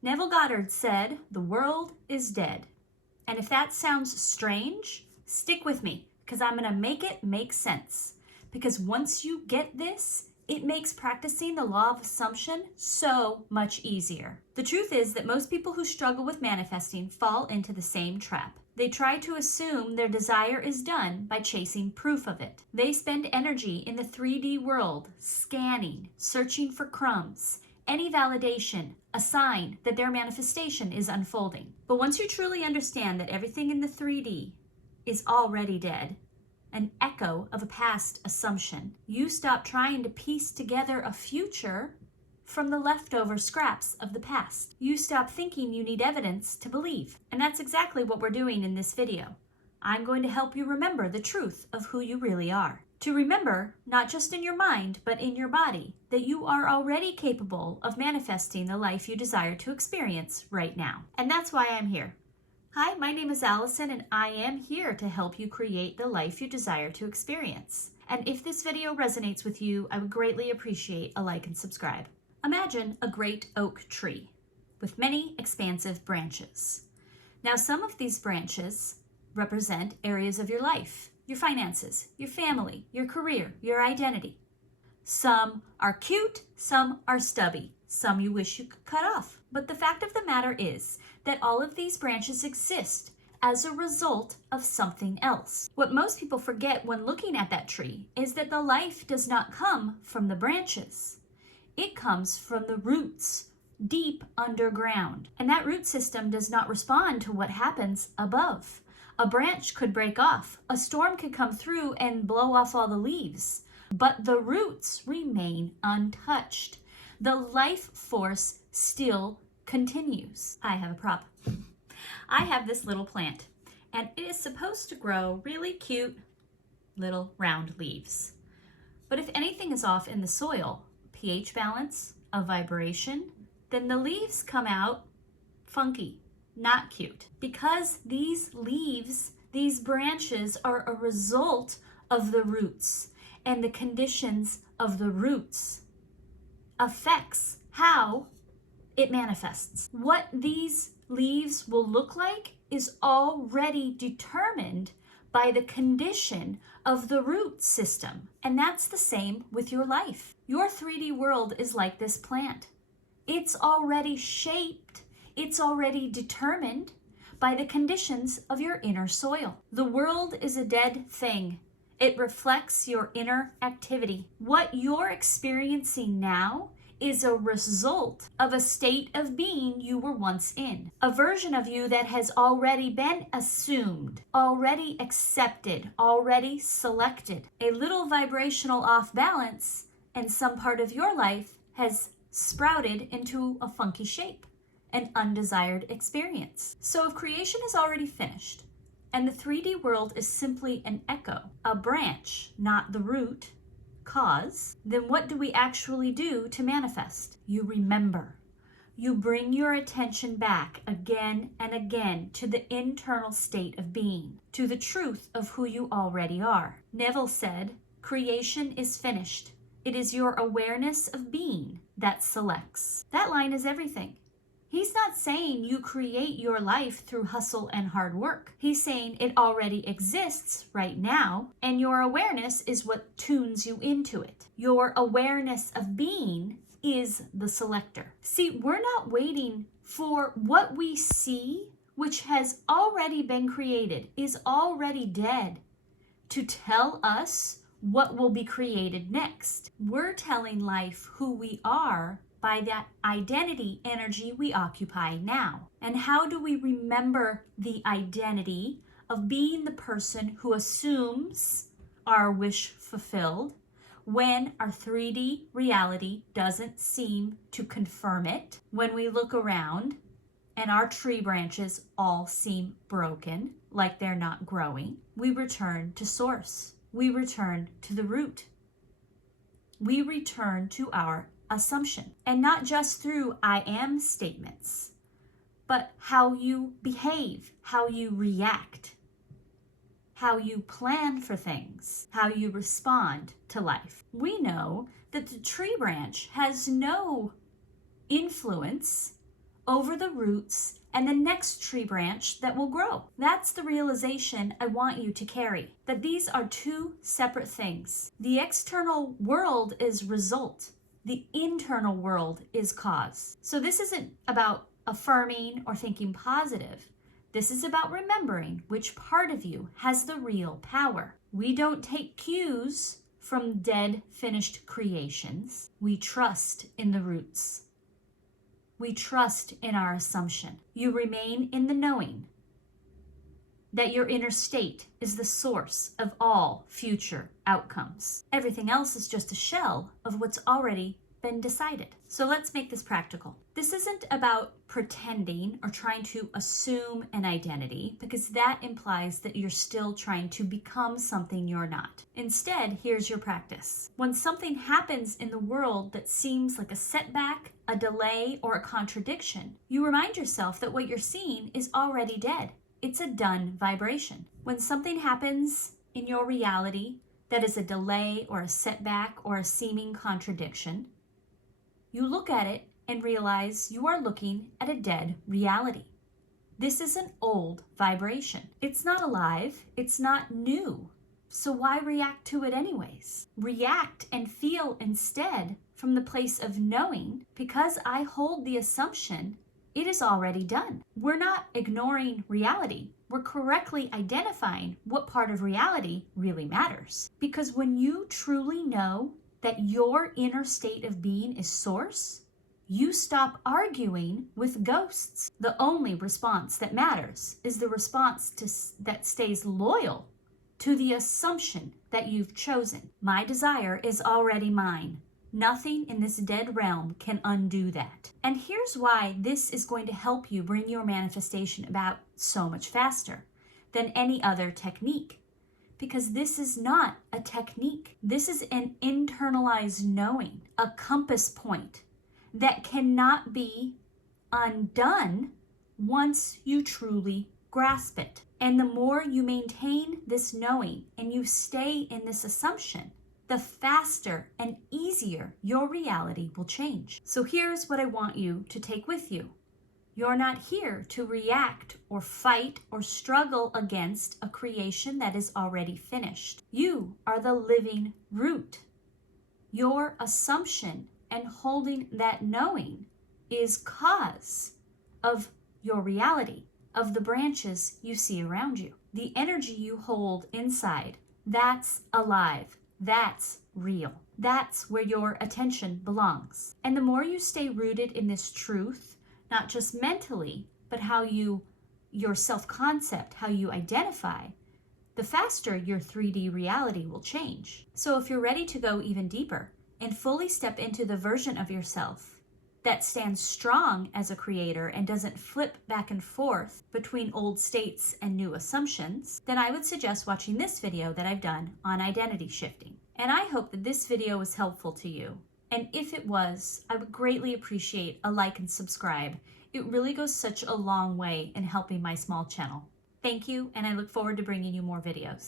Neville Goddard said, "The world is dead." And if that sounds strange, stick with me, because I'm going to make it make sense. Because once you get this, it makes practicing the law of assumption so much easier. The truth is that most people who struggle with manifesting fall into the same trap. They try to assume their desire is done by chasing proof of it. They spend energy in the 3D world, scanning, searching for crumbs, any validation, a sign that their manifestation is unfolding. But once you truly understand that everything in the 3D is already dead, an echo of a past assumption, you stop trying to piece together a future from the leftover scraps of the past. You stop thinking you need evidence to believe. And that's exactly what we're doing in this video. I'm going to help you remember the truth of who you really are. To remember, not just in your mind, but in your body, that you are already capable of manifesting the life you desire to experience right now. And that's why I'm here. Hi, my name is Allison, and I am here to help you create the life you desire to experience. And if this video resonates with you, I would greatly appreciate a like and subscribe. Imagine a great oak tree with many expansive branches. Now, some of these branches represent areas of your life, your finances, your family, your career, your identity. Some are cute, some are stubby, some you wish you could cut off. But the fact of the matter is that all of these branches exist as a result of something else. What most people forget when looking at that tree is that the life does not come from the branches. It comes from the roots, deep underground. And that root system does not respond to what happens above. A branch could break off, a storm could come through and blow off all the leaves, but the roots remain untouched. The life force still continues. I have a prop. I have this little plant, and it is supposed to grow really cute little round leaves. But if anything is off in the soil, pH balance, a vibration, then the leaves come out funky, not cute. Because these leaves, these branches are a result of the roots, and the conditions of the roots affects how it manifests. What these leaves will look like is already determined by the condition of the root system. And that's the same with your life. Your 3D world is like this plant. It's already shaped, it's already determined by the conditions of your inner soil. The world is a dead thing. It reflects your inner activity. What you're experiencing now is a result of a state of being you were once in. A version of you that has already been assumed, already accepted, already selected. A little vibrational off balance, and some part of your life has sprouted into a funky shape, an undesired experience. So if creation is already finished, and the 3D world is simply an echo, a branch, not the root cause, then what do we actually do to manifest? You remember. You bring your attention back again and again to the internal state of being, to the truth of who you already are. Neville said, "Creation is finished. It is your awareness of being that selects." That line is everything. He's not saying you create your life through hustle and hard work. He's saying it already exists right now, and your awareness is what tunes you into it. Your awareness of being is the selector. See, we're not waiting for what we see, which has already been created, is already dead, to tell us what will be created next. We're telling life who we are by that identity energy we occupy now. And how do we remember the identity of being the person who assumes our wish fulfilled when our 3D reality doesn't seem to confirm it? When we look around and our tree branches all seem broken, like they're not growing, we return to source. We return to the root. We return to our assumption, and not just through I am statements, but how you behave, how you react, how you plan for things, how you respond to life. We know that the tree branch has no influence over the roots and the next tree branch that will grow. That's the realization I want you to carry, that these are two separate things. The external world is result. The internal world is cause. So this isn't about affirming or thinking positive. This is about remembering which part of you has the real power. We don't take cues from dead, finished creations. We trust in the roots. We trust in our assumption. You remain in the knowing that your inner state is the source of all future outcomes. Everything else is just a shell of what's already been decided. So let's make this practical. This isn't about pretending or trying to assume an identity, because that implies that you're still trying to become something you're not. Instead, here's your practice. When something happens in the world that seems like a setback, a delay, or a contradiction, you remind yourself that what you're seeing is already dead. It's a done vibration. When something happens in your reality that is a delay or a setback or a seeming contradiction, you look at it and realize you are looking at a dead reality. This is an old vibration. It's not alive. It's not new. So why react to it anyways? React and feel instead from the place of knowing, because I hold the assumption it is already done. We're not ignoring reality. We're correctly identifying what part of reality really matters. Because when you truly know that your inner state of being is source, you stop arguing with ghosts. The only response that matters is the response that stays loyal to the assumption that you've chosen. My desire is already mine. Nothing in this dead realm can undo that. And here's why this is going to help you bring your manifestation about so much faster than any other technique. Because this is not a technique. This is an internalized knowing, a compass point that cannot be undone once you truly grasp it. And the more you maintain this knowing and you stay in this assumption, the faster and easier your reality will change. So here's what I want you to take with you. You're not here to react or fight or struggle against a creation that is already finished. You are the living root. Your assumption and holding that knowing is cause of your reality, of the branches you see around you. The energy you hold inside, that's alive. That's real. That's where your attention belongs. And the more you stay rooted in this truth, not just mentally, but how your self-concept, how you identify, the faster your 3D reality will change. So if you're ready to go even deeper and fully step into the version of yourself that stands strong as a creator and doesn't flip back and forth between old states and new assumptions, then I would suggest watching this video that I've done on identity shifting. And I hope that this video was helpful to you. And if it was, I would greatly appreciate a like and subscribe. It really goes such a long way in helping my small channel. Thank you, and I look forward to bringing you more videos.